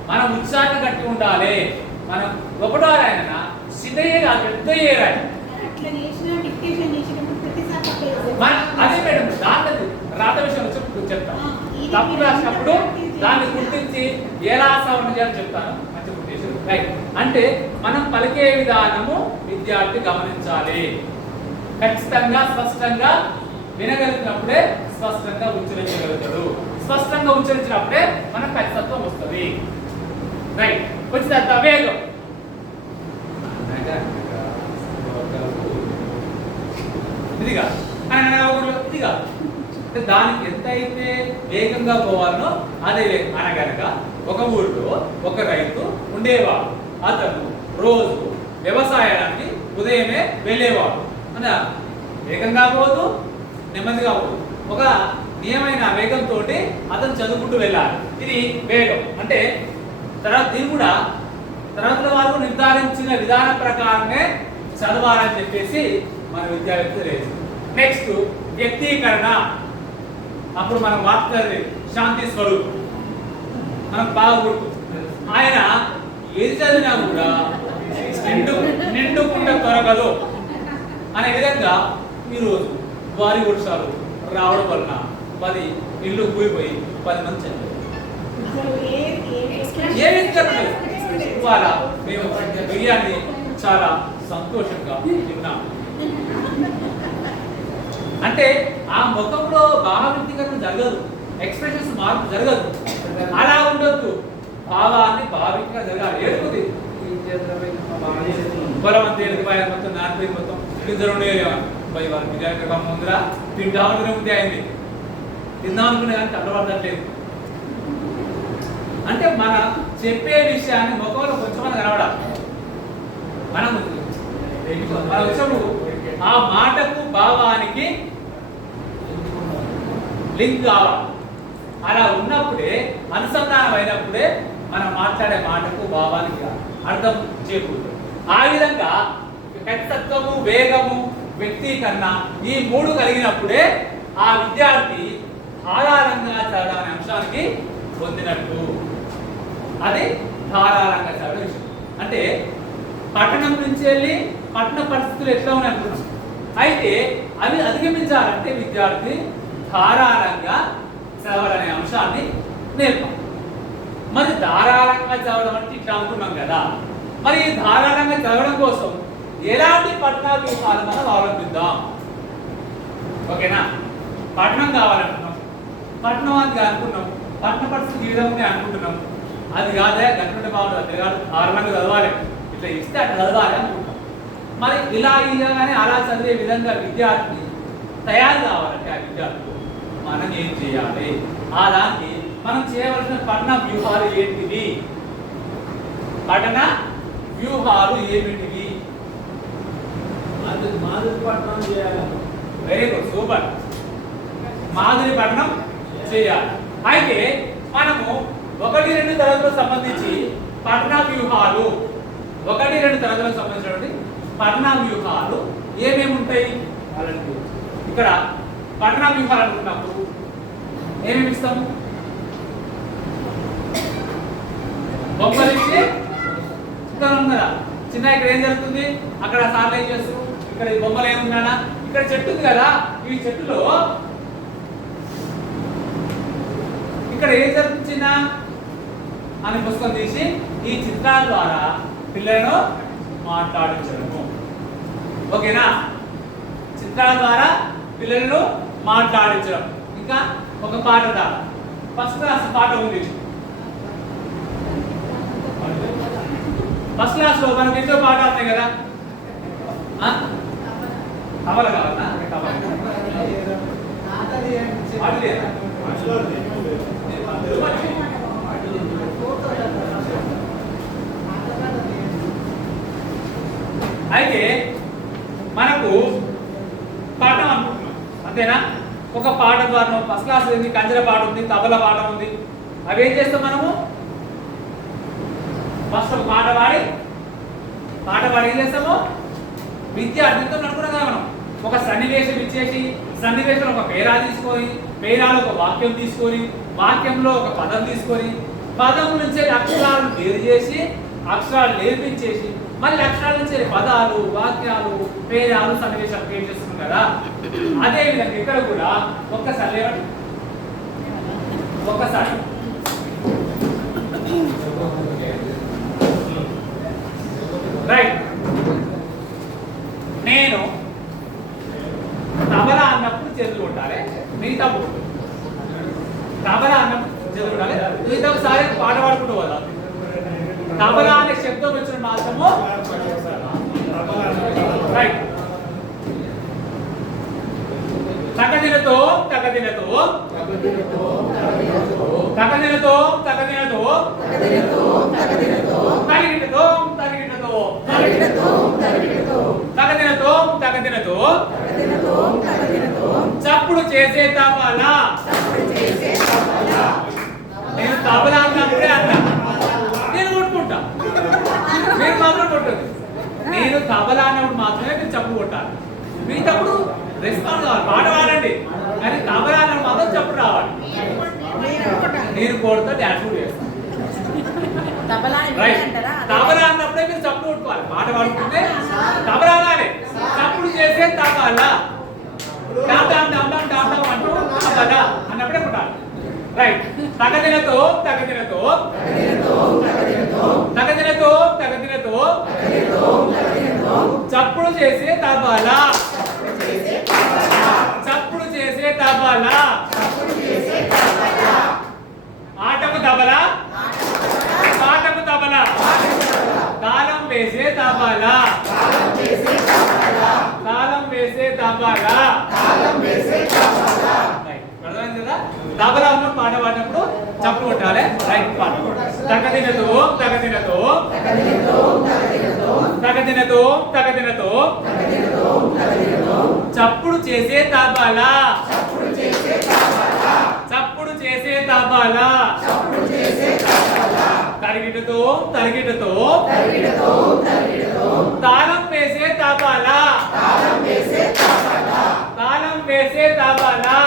మనం ఉత్సాహంగా కట్టి ఉండాలి. మనం ఒకటో ఆయన సిద్ధయ్యే కాదు పెద్దయ్యే రాయి. అదే మేడం దాంట్లో రాత విషయం చెప్తాను. తప్పు రాసినప్పుడు దాన్ని గుర్తించి ఎలా సవరణ చేయాలని చెప్తాను. మంచి గుర్తించి రైట్. అంటే మనం పలికే విధానము విద్యార్థి గమనించాలి. ఖచ్చితంగా స్పష్టంగా వినగలిగినప్పుడే స్పష్టంగా ఉచ్చరించగలుగుతాడు. స్పష్టంగా ఉచ్చరించినప్పుడే మనకు ఖచ్చితత్వం వస్తుంది. రైట్. వచ్చిన తర్వాత వేగం. ఇదిగా ఇదిగా దానికి ఎంత అయితే వేగంగా పోవాలనో అదే వేగం. అనగనగా ఒక ఊరిలో ఒక రైతు ఉండేవాడు. అతను రోజు వ్యవసాయానికి ఉదయమే వెళ్ళేవాడు. అన్న వేగంగా పోదు, నెమ్మదిగా పోదు, ఒక నియమైన వేగంతో అతను చదువుకుంటూ వెళ్ళాలి. ఇది వేగం. అంటే తర్వాత దీన్ని కూడా తరగతుల వారు నిర్ధారించిన విధానం ప్రకారమే చదవాలని చెప్పేసి మన విద్యావేత్తలు లేదు. నెక్స్ట్ వ్యక్తీకరణ. అప్పుడు మనం మాట్లాడేది శాంతి స్వరూపం మనకు బాగా గుర్తు. ఆయన ఏది చదివినా కూడా నిండుకుండా త్వరగదు అనే విధంగా ఈరోజు వారి వర్షాలు రావడం వలన 10 ఇళ్ళు కూలిపోయి 10 మంది చనిపోయారు. ఇవాళ మేము బిర్యానీ చాలా సంతోషంగా తిన్నాం. అంటే ఆ ముఖంలో భావవ్యక్తీకరణ జరగదు, ఎక్స్ప్రెషన్స్ మార్పు జరగదు. అలా ఉండొద్దు, భావాన్ని భావికంగా జరగాలి. ఏడుకుంది పొలం అంతా ఏడుకుపోయా, మొత్తం నాటిపోయి మొత్తం ఇద్దరు పోయి వాళ్ళు బిర్యానీ ముందర తింటామనుకునే ముందే అయింది. తిందామనుకునే కానీ కట్టబడట్లేదు. అంటే మన చెప్పే విషయాన్ని ముఖంలో కొంచెం కనబడాలి. మనం మన విషయము ఆ మాటకు భావానికి లింక్ కావాలి. అలా ఉన్నప్పుడే, అనుసంధానం అయినప్పుడే మనం మాట్లాడే మాటకు భావానికి అర్థం చేకూరుతుంది. ఆ విధంగా ఖచ్చితత్వము, వేగము, వ్యక్తీకరణ ఈ మూడు కలిగినప్పుడే ఆ విద్యార్థి ధారాళంగా చదవడం అనే అంశానికి పొందినట్టు. అది ధారాళంగా చదవడం విషయం. అంటే పట్టణం నుంచి వెళ్ళి పట్టణ పరిస్థితులు ఎట్లా ఉన్నాయి అనుకున్నాం. అయితే అవి అధిగమించాలంటే విద్యార్థి ధారాళంగా చదవాలనే అంశాన్ని నేర్పాలి. మరి ధారాళంగా చదవడం అంటే ఇట్లా అనుకున్నాం కదా. మరి ఈ ధారాళంగా చదవడం కోసం ఎలాంటి పట్టణ వ్యూహాలు మనం అవలంబిద్దాం? ఓకేనా? పట్టణం కావాలనుకున్నాం, పట్టణం అది అనుకున్నాం, పట్టణ పరిస్థితి ఈ విధంగా అనుకుంటున్నాం. అది కాదే గంట బాగుంటుంది, అది కాదు ధారాళంగా చదవాలి, ఇట్లా ఇస్తే అట్లా చదవాలి అనుకుంటాం. మరి ఇలాగానే అలా చదివే విధంగా విద్యార్థి తయారు కావాలంటే ఆ విద్యార్థులు మనం ఏం చేయాలి? ఆ దానికి మనం చేయవలసిన పట్టణ వ్యూహాలు ఏంటివి? పట్టణ వ్యూహాలు ఏమిటివి? మాదిరి పట్టణం చేయాలి. Very good, super. మాదిరి పట్టణం చేయాలి. అయితే మనము 1-2 తరగతులకు సంబంధించి పట్టణ వ్యూహాలు 1-2 తరగతులకు సంబంధించినటువంటి పట్టణ వ్యూహాలు ఏమేమి ఉంటాయి? ఇక్కడ పట్టణ వ్యూహాలు అనుకున్నప్పుడు ఏమేమి ఇస్తాము? బొమ్మలు ఇచ్చి చిత్రం కదా. చిన్న ఇక్కడ ఏం జరుగుతుంది? అక్కడ సార్లు ఏం చేస్తారు? ఇక్కడ ఈ బొమ్మలు ఏమున్నానా? ఇక్కడ చెట్టు ఉంది కదా, ఈ చెట్టులో ఇక్కడ ఏం జరుగుతుంది చిన్న అని పుస్తకం తీసి ఈ చిత్రాల ద్వారా పిల్లలను మాట్లాడించడము. ఓకేనా? చిత్రాల ద్వారా పిల్లలను మాట్లాడించడం. ఇంకా ఒక పాట ద్వారా ఫస్ట్ క్లాస్ పాట ఉంది. ఫస్ట్ క్లాస్ లో మనకి ఎన్నో పాఠాలు ఉన్నాయి కదా. కవల కావాలన్నా? అయితే మనకు పాఠం అనుకుంటున్నాం అంతేనా? ఒక పాట ద్వారా ఫస్ట్ క్లాస్ ఉంది, కంజర పాట ఉంది, తబల పాట ఉంది. అవి ఏం చేస్తాం మనము? ఫస్ట్ ఒక పాట పాడి ఏం చేస్తాము? విద్యార్థితో అనుకున్నాం కదా మనం. ఒక సన్నివేశం ఇచ్చేసి సన్నివేశంలో ఒక పేరా తీసుకొని, పేరాలో ఒక వాక్యం తీసుకొని, వాక్యంలో ఒక పదం తీసుకొని, పదం నుంచి అక్షరాలను వేరు చేసి అక్షరాలు నేర్పించేసి మళ్ళీ అక్షరాల నుంచి పదాలు, వాక్యాలు, పేరాలు, సన్నివేశాలు క్రియేట్ చేస్తున్నాం కదా. అదే విధంగా ఇక్కడ కూడా ఒక్కసారి రైట్. నేను తబలా అన్నప్పుడు చేతులు కొట్టాలి, మిగతా తబలా అన్నప్పుడు చేతులు కొట్టాలి, మిగతా ఒకసారి పాట పాడుకుంటూ పోదా. తబలా అనే శబ్దం వచ్చిన మాత్రము రైట్. తగదినతో తగదినతో తగదినతో తగదినతో తగినతో తగినతో తగదినతో తగదినతో చప్పుడు చేసే తబలా. నేను తబలా అన్నప్పుడే అన్నా, నేను కొట్టుకుంటా, మీరు మాత్రం కొట్టదు. నేను తబలా అన్నప్పుడు మాత్రమే మీరు చప్పుడు కొట్టాలి, మిగతాప్పుడు రెస్పాన్స్ కావాలి, పాట పాడండి, కానీ తబలా అన్నప్పుడు మాత్రం చప్పుడు రావాలి. నేను కొడతా, డాన్స్ కూడా చేస్తాను. తబలా అన్నప్పుడే మీరు చప్పుడు కొట్టుకోవాలి, పాట పాడుకుంటే తబలా అనాలి, చప్పుడు చేసే తబలా. అంటూ తబలా అన్నప్పుడే కొట్టాలి. రైట్. తగదినతో తగదినతో తగదినతో తగదినతో చప్పుడు చేసే తబలా. చప్పుడు చేసే తబలా. ఆటకు తబలా, పాటకు తబలా, తాళం వేసే తబలా, తాళం వేసే తబలా. అర్థమైంది కదా? తబలా ఉన్న పాట పాడినప్పుడు చప్పుడు కొట్టాలి. రైట్. పాట తగదినతో తగదినతో తగదినతో తగదినతో చప్పుడు చేసే తబలా. చప్పుడు చేసే తబలా. తరిగిటతో తరిగిటతో తాళం వేసే తబలా తాళం వేసే తబలా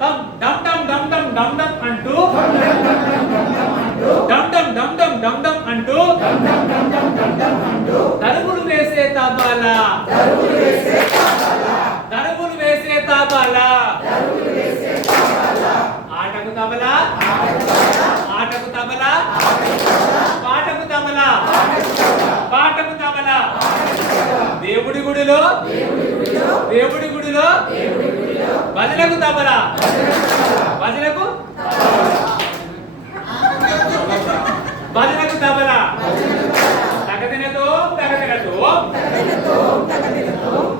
డమ్ డమ్ డమ్ డమ్ డమ్ డమ్ అంటూ డమ్ డమ్ డమ్ డమ్ డమ్ డమ్ అంటూ దరువులు వేసే తబలా దరువులు వేసే తబలా ఆటకు తబలా ఆటకు తబలా పాటకు తబలా పాటకు తబలా దేవుడి గుడిలో దేవుడి గుడిలో భజనకు తబలా భజనకు భజనకు తబలా తగదినతో తగదినతో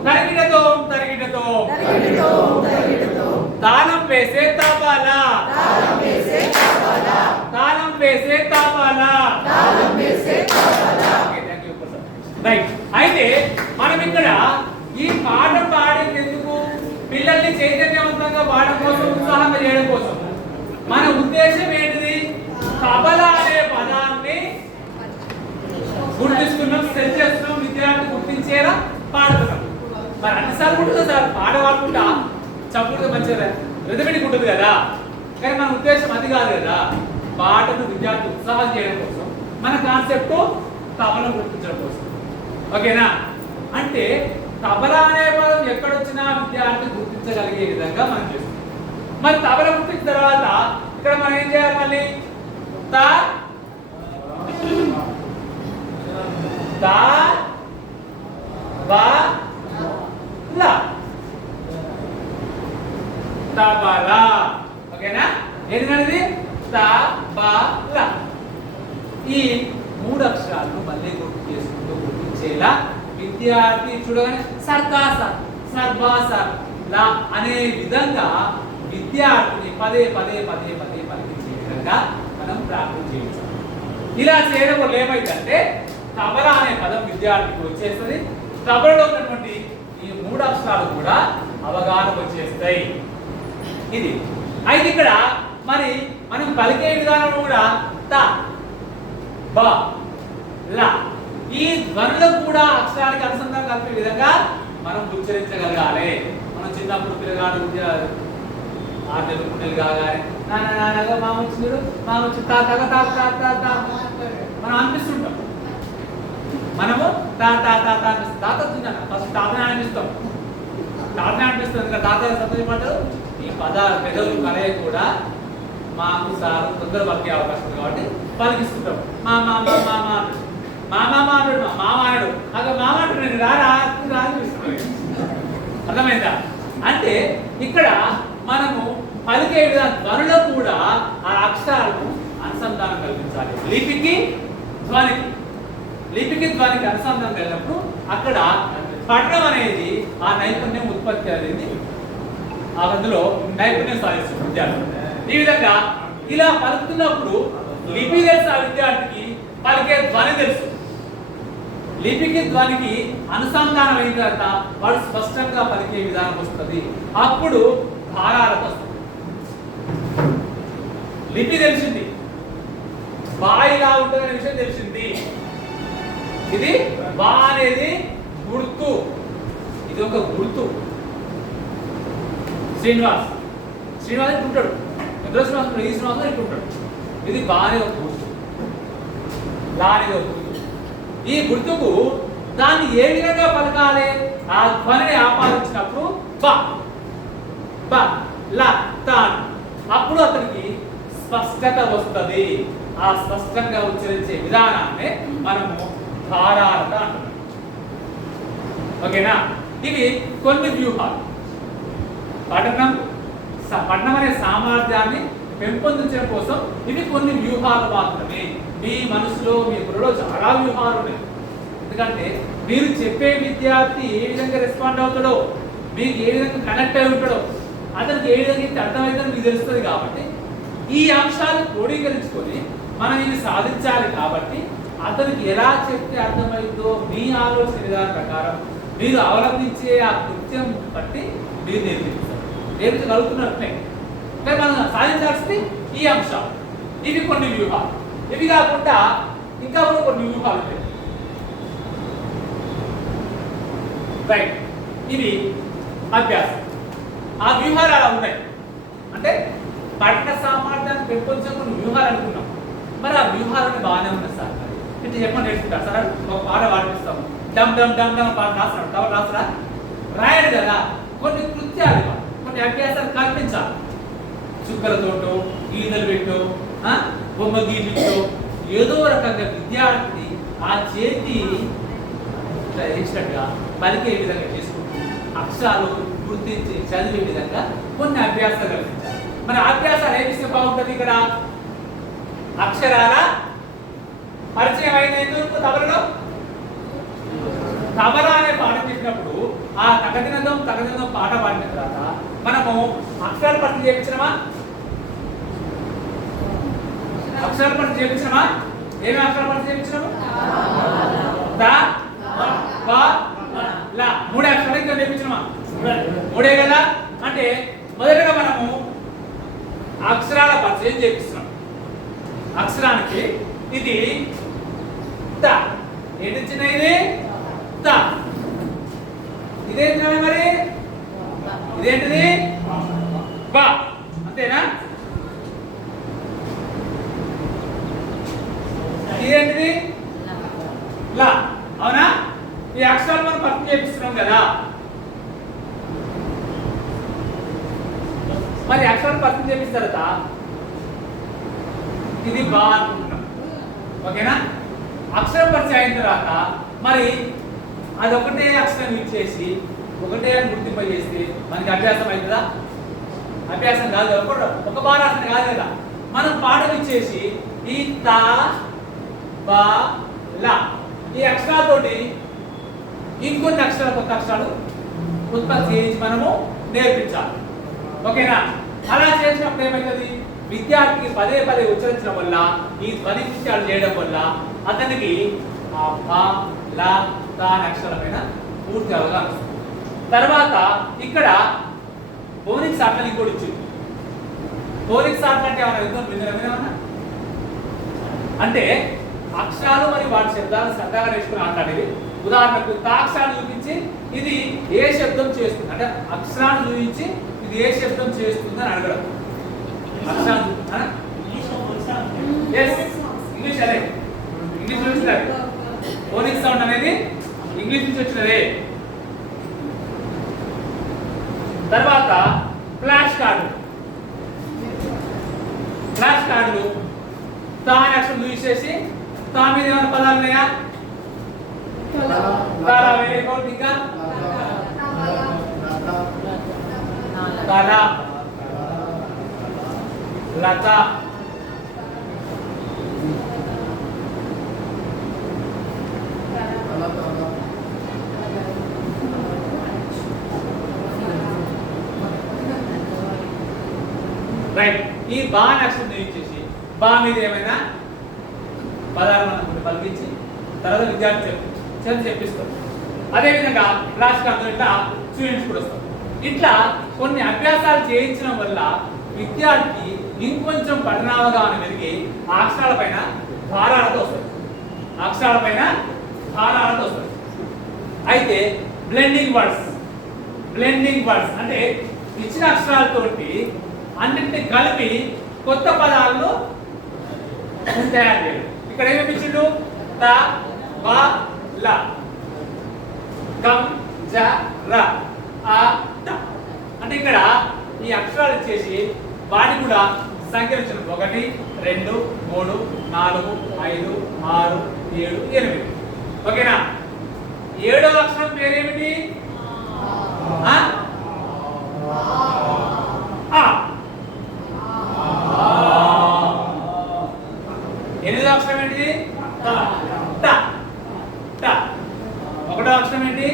తరిగినతో తరిగినతో తాళం వేసే తబలా తాళం వేసే తబలా రైట్. అయితే మనం ఇక్కడ ఈ పాట పాడేది ఎందుకు? పిల్లల్ని చైతన్యవంతంగా పాడడం కోసం, ఉత్సాహంగా చేయడం కోసం. మన ఉద్దేశం ఏంటిది? తబలా అనే పదాన్ని గుర్తిస్తున్నాం, సెట్ చేస్తున్నాం, విద్యార్థి గుర్తించేలా పాడుతున్నాం. మరి అన్నిసార్లు ఉంటుంది సార్ పాట పాడుకుంటా చప్పుడు మంచిగా రిథమిక్ ఉంటుంది కదా, కానీ మన ఉద్దేశం అది కాదు కదా. పాటను విద్యార్థి ఉత్సాహం చేయడం కోసం, మన కాన్సెప్ట్ తబలను గుర్తించడం కోసం. ఓకేనా? అంటే తబలా అనే పదం ఎక్కడొచ్చినా విద్యార్థి గుర్తించగలిగే విధంగా మనం చేస్తాం. మరి తబల గుర్తించిన తర్వాత ఇక్కడ మనం ఏం చేయాలి? మళ్ళీ త త బ ల తబలా. ఓకేనా? ఏంటంటే త బ ల. ఈ మూడు అక్షరాలను మళ్ళీ గుర్తు చేసుకుంటూ గుర్తించేలా విద్యార్థి చూడగానే సర్దాస సర్బాస లా అనే విధంగా విద్యార్థిని పదే పదే పదే పదే పలికించే విధంగా మనం ప్రాక్టీస్ చేయించాలి. ఇలా చేయడం వల్ల ఏమైందంటే తబలా అనే పదం విద్యార్థికి వచ్చేస్తుంది. తబలలో ఉన్నటువంటి ఈ మూడు అక్షరాలు కూడా అవగాహన వచ్చేస్తాయి. ఇది అయితే ఇక్కడ మరి మనం పలికే విధానం కూడా త బ ల ఈ ధ్వనులకు కూడా అక్షరానికి అనుసంధానం కలిపే విధంగా మనం ఉచ్చరించగలగాలి. మనం చిన్నప్పుడు పిల్లగాడు 6 నెలలు 3 నెలలు కాగానే నాన్న నాన్నగా మామ వచ్చిండు, మామ వచ్చి తాతగా తాత తాత తాత మనం అనిపిస్తుంటాం. మనము తాత తాత అనిపిస్తాం. తాత వచ్చిందన్న ఫస్ట్ తాతనే అనిపిస్తాం. తాతనే అనిపిస్తుంది. ఇంకా తాత సంతోషపడ్డారు. ఈ పెదవులు కలయ కూడా మాకు సార్ తొందర పలికే అవకాశం ఉంది కాబట్టి పలికిస్తుంటాం. మా మామ మామ మామ మాడు మామ ఆడు అక్కడ మామ అంటున్నాడు రారా అర్థమైందా? అంటే ఇక్కడ మనము పలికే విధానం ధ్వనిలో కూడా ఆ అక్షరాలను అనుసంధానం కల్పించాలి. లిపికి ధ్వనికి అనుసంధానం కలిగినప్పుడు అక్కడ పఠనం అనేది ఆ నైపుణ్యం ఉత్పత్తి అనేది అందులో నైపుణ్యం సాధిస్తుంది విద్యార్థి. ఈ విధంగా ఇలా పలుకుతున్నప్పుడు లిపి తెలుసు ఆ విద్యార్థికి, పలికే ధ్వని తెలుసు. లిపికి ధ్వనికి అనుసంధానం అయిన తర్వాత వాడు స్పష్టంగా పలికే విధానం వస్తుంది. అప్పుడు ధారాలకు వస్తుంది. లిపి తెలిసింది, బాయిలా ఉంటుందనే విషయం తెలిసింది. ఇది బా అనేది గుర్తు, ఇది ఒక గుర్తు. శ్రీనివాస్ ఇట్టుంటాడు, ఎదురు శ్రీనివాస్ ఈ శ్రీనివాస్ ఇట్టుంటాడు. ఇది బా అనేది ఒక గుర్తు, లా అనేది ఒక గుర్తు. ఈ గుర్తుకు దాన్ని ఏ విధంగా పలకాలి? ఆ ధ్వనిని ఆపాదించినప్పుడు బ బ ల త అప్పుడు అతనికి స్పష్టత వస్తుంది. ఆ స్పష్టంగా ఉచ్చరించే విధానాన్ని మనము ధారాలత అంటున్నాం. ఓకేనా? ఇవి కొన్ని వ్యూహాలు. పఠనం అనే సామర్థ్యాన్ని పెంపొందించడం కోసం ఇవి కొన్ని వ్యూహాలు మాత్రమే. మీ మనసులో మీ బుర్రలో చాలా వ్యూహాలు ఉన్నాయి. ఎందుకంటే మీరు చెప్పే విద్యార్థి ఏ విధంగా రెస్పాండ్ అవుతాడో, మీకు ఏ విధంగా కనెక్ట్ అయి ఉంటాడో, అతనికి ఏ విధంగా అర్థమవుతుందో మీకు తెలుస్తుంది. కాబట్టి ఈ అంశాలు క్రోడీకరించుకొని మనం ఇవి సాధించాలి. కాబట్టి అతనికి ఎలా చెప్తే అర్థమైందో మీ ఆలోచన విధానం ప్రకారం మీరు అవలంబించే ఆ కృత్యం బట్టి మీరు నేర్పించగలుగుతున్నట్లే. కానీ మనం సాధించాల్సింది ఈ అంశం. ఇవి కొన్ని వ్యూహాలు. ఇవి కాకుండా ఇంకా కూడా కొన్ని వ్యూహాలు ఉంటాయి. రైట్, ఇవి అభ్యాసం. ఆ వ్యూహాలు అలా ఉన్నాయి. అంటే పఠన సామర్థ్యాన్ని పెంపొందించే కొన్ని వ్యూహాలు అనుకున్నాం. మరి ఆ వ్యూహాలని బాగానే ఉన్నాయి సార్. మరి ఇట్లా చెప్పని నేర్చుకుంటారు సార్. ఒక పాట పాటిస్తాము, డమ్ డమ్ డమ్ డమ్ పాట రాస్తున్నాడు, తవ రాసరా రాయడు కదా. కొన్ని కృత్యాలు, కొన్ని అభ్యాసాలు కల్పించాలి. చుక్కలతోటో, గీతలు పెట్టో, బొమ్మ గీపితో ఏదో రకంగా విద్యార్థి ఆ చేతి ఇచ్చినట్టుగా పలికే విధంగా చేసుకుంటూ అక్షరాలు గుర్తించి చదివే విధంగా కొన్ని అభ్యాసాలు కల్పించాలి. మరి అభ్యాసాలు ఏమిస్తే బాగుంటుంది? ఇక్కడ అక్షరాల పరిచయం అయినందుకు తబలలో తబల అనే పాఠం చెప్పినప్పుడు ఆ తగదినందం పాట పాడిన తర్వాత మనము అక్షరాల పరిచయం చేయించినమా? అక్షరాల పరిచయం చేయించినమా? ఏమి అక్షరాల పరిచయం చేయించినాము? మూడే అక్షరాలు ఇంకా నేర్పించినమా? మూడే కదా. అంటే మొదటగా మనము అక్షరాల పరిచయం చేపిస్తున్నాం. అక్షరానికి ఇది త, ఏంటి చిన్న ఇది త, ఇదేంటి మరి? ఇదేంటిది బా, అంతేనా? ఇదేంటిది లా, అవునా? ఈ అక్షరాలు మనం పరిచయం చేపిస్తున్నాం కదా. మరి అక్షరాలు పరిచయం చేపిన తర్వాత ఇది బా అనుకుంటున్నాం, ఓకేనా? అక్షరం పరిచయం అయిన తర్వాత మరి అదొకటే అక్షరం యూజ్ చేసి ఒకటే అని గుర్తింప చేస్తే మనకి అభ్యాసం అవుతుందా? అభ్యాసం కాదు. ఒక బారాసన కాదు కదా. మనం పాఠం ఇచ్చేసి ఈ తా బా లా ఈ అక్షరాలతోటి ఇంకొన్ని అక్షరాలు, కొత్త అక్షరాలు ఉత్పత్తి చేసి మనము నేర్పించాలి, ఓకేనా? అలా చేసినప్పుడు ఏమవుతుంది? విద్యార్థికి పదే పదే ఉచ్చరించడం వల్ల, ఈ ధ్వని విషయాలు చేయడం వల్ల అతనికి ఆ బా లా తా అనే అక్షరాలపైన పూర్తి అవగాహన వస్తుంది. తర్వాత ఇక్కడ ఫోనిక్స్ ఆర్ట్ ఇంకోటి ఇచ్చింది. ఫోనిక్స్ ఆర్ట్ అంటే ఏమన్నా అంటే అక్షరాలు మరియు వాటి శబ్దాలను సరదాగా నేర్చుకుని ఆటలాడేది. ఉదాహరణకు తా అక్షరాన్ని చూపించి ఇది ఏ శబ్దం చేస్తుంది అంటే అక్షరాన్ని చూపించి ఇది ఏ శబ్దం చేస్తుంది అని అడగడం. అక్షరాలు ఇంగ్లీష్ అదే, ఇంగ్లీష్ నుంచి వచ్చినది. ఫోనిక్ సౌండ్ అనేది ఇంగ్లీష్ నుంచి వచ్చినదే. తర్వాత ఫ్లాష్ కార్డు. ఫ్లాష్ కార్డులు తా అనే అక్షరం యూజ్ చేసి తా మీద ఏమైనా పదాలు ఉన్నాయా? ఇంకా కళ, లత, రైట్. ఈ బా అక్షరం యూజ్ చేసి బా మీద ఏమైనా పదాలు మనం పలికించి తర్వాత విద్యార్థి చెప్పిస్తాం. అదేవిధంగా లాస్ట్ అందరూ ఇట్లా స్టూడెంట్స్ కూడా వస్తాం. ఇట్లా కొన్ని అభ్యాసాలు చేయించడం వల్ల విద్యార్థి ఇంకొంచెం పఠనావగాహన పెరిగి అక్షరాలపైన భారాలతో వస్తుంది. అక్షరాలపైన భారాలతో వస్తుంది. అయితే బ్లెండింగ్ వర్డ్స్ అంటే ఇచ్చిన అక్షరాలతోటి అన్నింటినీ కలిపి కొత్త పదాలను తయారు చేయడం. ఇక్కడ ఏమేమి ఇచ్చిండు? త బా లా గం జ ర ఆ ట. అంటే ఇక్కడ ఈ అక్షరాలు ఇచ్చేసి వాటి కూడా సంఖ్యలు ఇచ్చిన 1 2 3 4 5 6 7 8. ఓకేనా? 7వ అక్షరం పేరేమిటి? ఆ 8వ అక్షరం ఏంటి? ట. 1వ అక్షరం ఏంటి?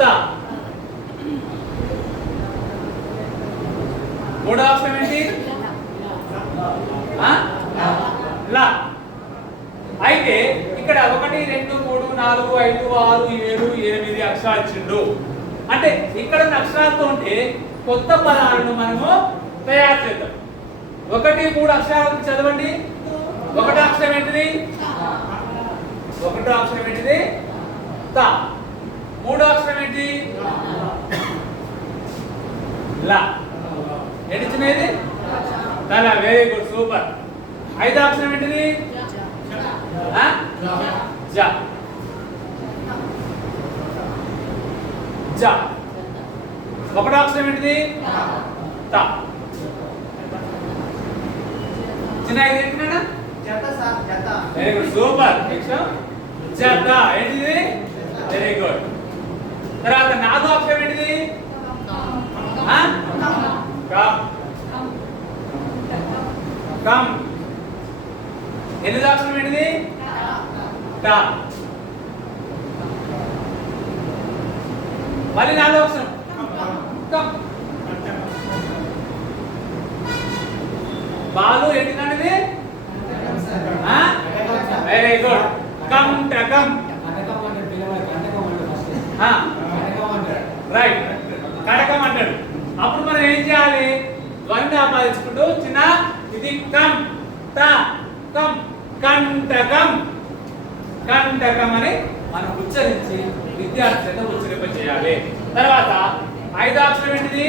త. 3వ అక్షరం ఏంటి? ల. అయితే ఇక్కడ 1 2 3 4 5 6 7 8 అక్షరాలు ఇచ్చిండు. అంటే ఇక్కడ ఉన్న అక్షరాలతో ఉంటే కొత్త పదాలను మనము తయారు చేద్దాం. ఒకటి మూడు అక్షరాలను చదవండి. ఒకటో అక్షరం ఏంటిది? ఒకటో అక్షరం ఏంటిది? త. మూడో అక్షరం ఏంటి? ల. ఏంటి చిన్నది? తల. Very good, super. ఐదో అక్షరం ఏంటిది? జ. జ. ఒకటో అక్షరం ఏంటిది? త. చిన్న ఇది ఏంటినా? జత సార్, జత. Very good, super. నెక్స్ట్ జత. ఏంటిది? Very good. తర్వాత నాలుగో అక్షరం ఏంటిది? కమ్. కమ్. ఎనిమిదో అక్షరం ఏంటిది? ట. మళ్ళీ నాలుగో అక్షరం కమ్. బాలు ఏంటిది? Very good. కమ్ టకం. రైట్, కడకం అంటాడు. అప్పుడు మనం ఏం చేయాలి? ధ్వనిని ఆపాదించుకుంటూ చిన్న ఇది కం ట కం కంటకం. కంటకం అని మనం ఉచ్చరించి విద్యార్థి చేత ఉచ్చరింప చేయాలి. తర్వాత ఐదో అక్షరం ఏంటిది?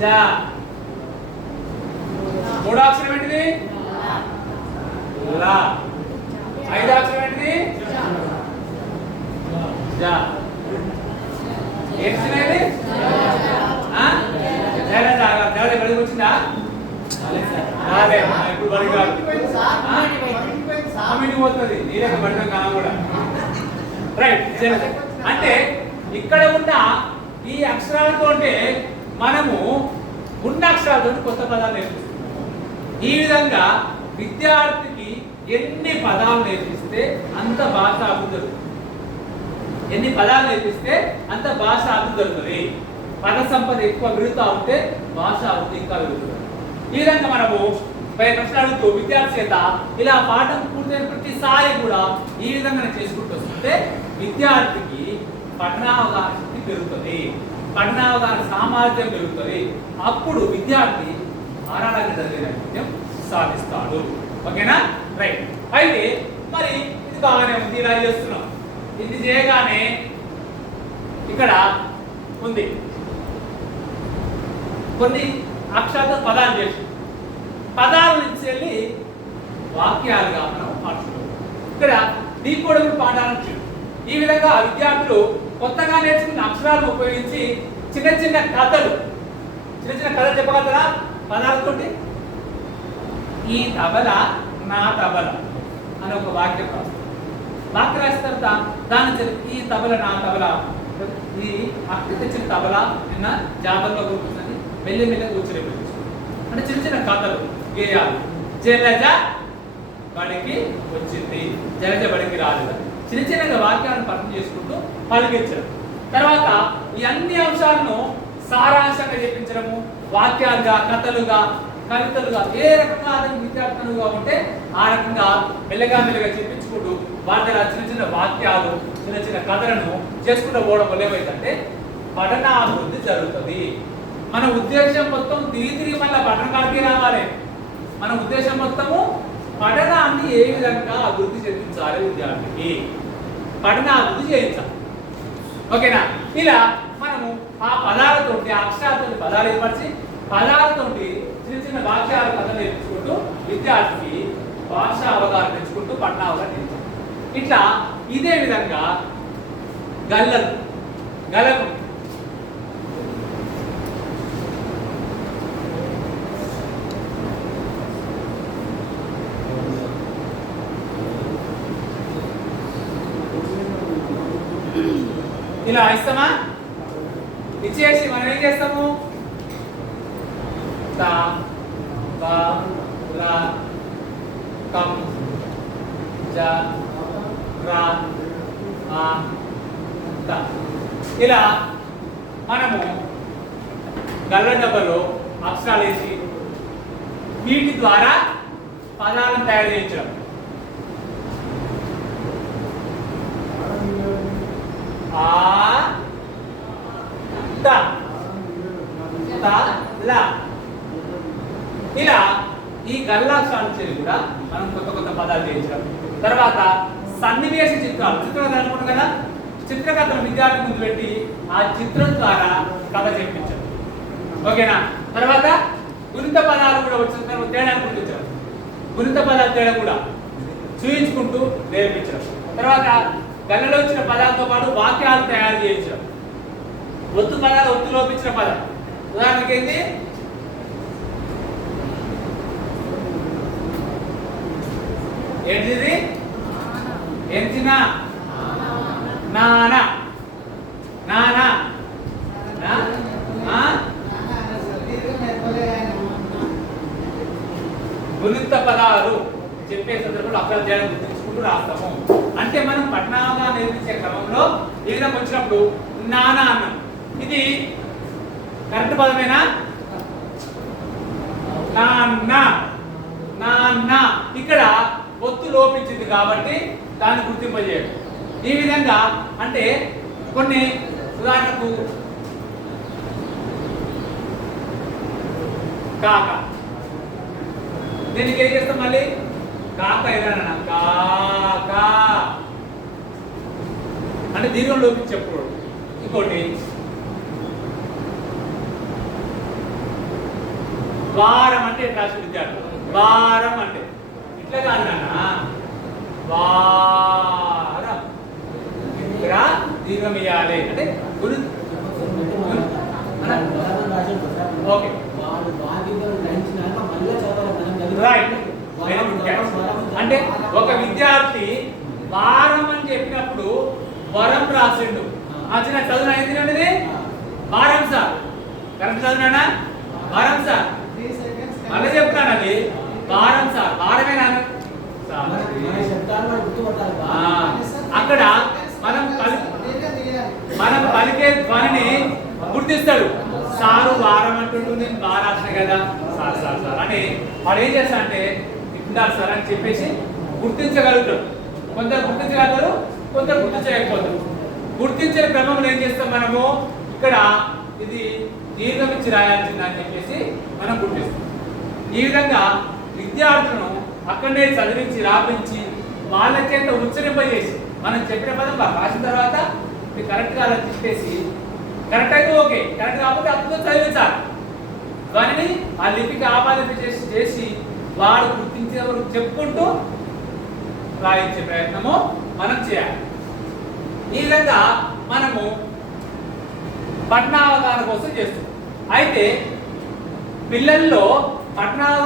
జ. మూడో అక్షరం ఏంటిది? ల. ఐదో అక్షరం ఏంటిది? జ. ఏంటిది? బడికి వచ్చిందా? ఇప్పుడు బడి కాదు, పోతుంది. నీరే పడతాం కానా కూడా. రైట్. అంటే ఇక్కడ ఉన్న ఈ అక్షరాలతో మనము ఉన్న అక్షరాలతో కొత్త పదాలు నేర్పిస్తున్నాం. ఈ విధంగా విద్యార్థికి ఎన్ని పదాలు నేర్పిస్తే అంత భాష అభివృద్ధి జరుగుతుంది. ఎన్ని పదాలు నేర్పిస్తే అంత భాష అభివృద్ధి జరుగుతుంది. పద సంపద ఎక్కువ పెరుగుతూ ఉంటే భాష అభివృద్ధి ఇంకా పెరుగుతుంది. ఈ విధంగా మనము ప్రశ్న అడుగుతూ విద్యార్థి చేత ఇలా పాఠం పూర్తయిన ప్రతిసారి కూడా ఈ విధంగా చేసుకుంటూ వస్తుంటే విద్యార్థికి పఠనావగాహన శక్తి పెరుగుతుంది, పఠనావగాహన సామర్థ్యం పెరుగుతుంది. అప్పుడు విద్యార్థి ఆరాటంగా చదివే నైపుణ్యం సాధిస్తాడు. ఓకేనా? రైట్. అయితే మరి ఇది బాగానే ఉంది, ఇలా చేస్తున్నాం. ఇది చేయగానే ఇక్కడ ఉంది కొన్ని అక్షరాలతో పదాలు చేసి పదాల నుంచి వెళ్ళి వాక్యాలుగా మనం మార్చుకోవాలి. ఇక్కడ డీకోడింగ్ పాఠాలు వచ్చాయి. ఈ విధంగా విద్యార్థులు కొత్తగా నేర్చుకున్న అక్షరాలను ఉపయోగించి చిన్న చిన్న కథలు చెప్పగలరా పదాలతోటి? ఈ తబల నా తబల అని ఒక వాక్యం రాస్తారు. వాక్యం రాసిన తర్వాత దాని ఈ తబల నా తబల, ఈ అక్క తెచ్చిన తబల నిన్న జాతరలో కూర్చున్నది మెల్లి కూర్చొని అంటే చిన్న చిన్న కథలు గేయాలు. జలజ బడికి వచ్చింది, జలజ బడికి రాలేదు. చిన్న చిన్నగా వాక్యాలను పఠనం చేసుకుంటూ పలికించడం. తర్వాత ఈ అన్ని అంశాలను సారాంశంగా చెప్పించడము, వాక్యాలుగా, కథలుగా, కవితలుగా ఏ రకంగా అతని విద్యార్థులుగా ఉంటే ఆ రకంగా మెల్లగా చెప్పించుకుంటూ వాటి చిన్న చిన్న వాక్యాలు, చిన్న చిన్న కథలను చేసుకుంటూ పోవడం వల్ల ఏమైందంటే పఠనాభివృద్ధి జరుగుతుంది. మన ఉద్దేశం మొత్తం తిరిగి మళ్ళీ పఠనానికి రావాలి. మన ఉద్దేశం మొత్తము పఠనాన్ని ఏ విధంగా అభివృద్ధి చెందించాలి, విద్యార్థికి పఠనాభివృద్ధి చేయించాలి. ఓకేనా? ఇలా మనము ఆ పదాలతోటి అక్షరాలతో పదాలు ఏర్పరిచి పదాలతోటి చిన్న చిన్న వాక్యాల కథలు నేర్చుకుంటూ విద్యార్థికి భాష అవగాహన పెంచుకుంటూ పఠన అవగాహన నేర్చాలి. ఇట్లా ఇదే విధంగా గలకు ఇలా ఇస్తామా? ఇచ్చేసి మనం ఏం చేస్తాము? తా బా లా కం జ రా ఆ త. ఇలా మనము గల్ల డబ్బలో అక్షరాలు వేసి వీటి ద్వారా పదాలను తయారు చేయించడం. ఆ త త ల లా. ఇలా ఈ గల్లాక్షరాలు చేరి కూడా మనం కొత్త కొత్త పదాలు చేయించాం. తర్వాత సన్నివేశ చిత్రాలు, చిత్రకథ అనుకుంటాం కదా, చిత్రకథను విద్యార్థి ముందు పెట్టి ఆ చిత్రం ద్వారా కథ చెప్పించాం. ఓకేనా? తర్వాత గుణిత పదాలు కూడా వచ్చిన తర్వాత తేడా గుర్తించాం. గుణిత పదాలు తేడా కూడా చూయించుకుంటూ నేర్పించడం. తర్వాత గల్లలో వచ్చిన పదాలతో పాటు వాక్యాలు తయారు చేయించడం. ఒత్తు పదాలు ఒత్తు లోపించిన పదం ఉదాహరణకి ఏంటి? ఏంటిది? ఎంచినా నానా నానా గుణిత పదాలు చెప్పే సందర్భంలో అక్షరాలు తేడా గుర్తించుకుంటూ రాస్తాము. అంటే మనం పఠనాలుగా నేర్పించే క్రమంలో ఈ విధంగా వచ్చినప్పుడు నానా అన్నం, ఇది కరెక్ట్ పదమేనా? నాన్న నాన్న ఇక్కడ ఒత్తు లోపించింది కాబట్టి దాన్ని గుర్తింపజేయడం. ఈ విధంగా అంటే కొన్ని ఉదాహరణకు కాక, దీనికి ఏం చేస్తాం? మళ్ళీ కాక ఏదైనా కాక అంటే దీర్ఘం లోపించి చెప్పకూడదు. ఇంకోటి వారం అంటే రాసి విద్యార్థులు వారం అంటే ఇట్లా కాదు నాన్న, వారం ఇక్కడ దీర్ఘం ఇవ్వాలి అంటే ఓకే రైట్. అంటే ఒక విద్యార్థి వారం అని చెప్పినప్పుడు వరం రాసిండు. చిన్న చదువు ఏంటంటే వారం సార్, కరెక్ట్ చదువునా? వారం సార్ మళ్ళీ చెప్తాను, అది వారం సార్, వారమేనా? అక్కడ మనం పలికే ధ్వనిని గుర్తిస్తాడు. సారు వారం అంటుంటుంది, నేను బాగా రాసిన కదా సార్ సార్ సార్ అని వాడు ఏం చేస్తా అంటే ఇస్తున్నారు సార్ అని చెప్పేసి గుర్తించగలుగుతాడు. కొందరు గుర్తించగలుగుతారు, కొందరు గుర్తించలేకపోతారు. గుర్తించే క్రమంలో ఏం చేస్తాం మనము? ఇక్కడ ఇది దీర్ఘం ఇచ్చి రాయాల్సింది అని చెప్పేసి మనం గుర్తిస్తాం. ఈ విధంగా విద్యార్థులను అక్కడనే చదివించి రాపించి వాళ్ళ చేత ఉచ్చరింపజేసి మనం చెప్పిన పదం రాసిన తర్వాత ఇది కరెక్ట్ గా చెప్పేసి కరెక్ట్ అయితే ఓకే, కరెక్ట్ కాకపోతే అప్పుడు చదివించాలి. దానిని ఆ లిపికి ఆపాదింప చేసి వాడు గుర్తించే వరకు చెప్పుకుంటూ రాయించే ప్రయత్నము మనం చేయాలి. ఈ విధంగా మనము పఠనావగాహన కోసం చేస్తున్నాం. అయితే పిల్లల్లో పఠనా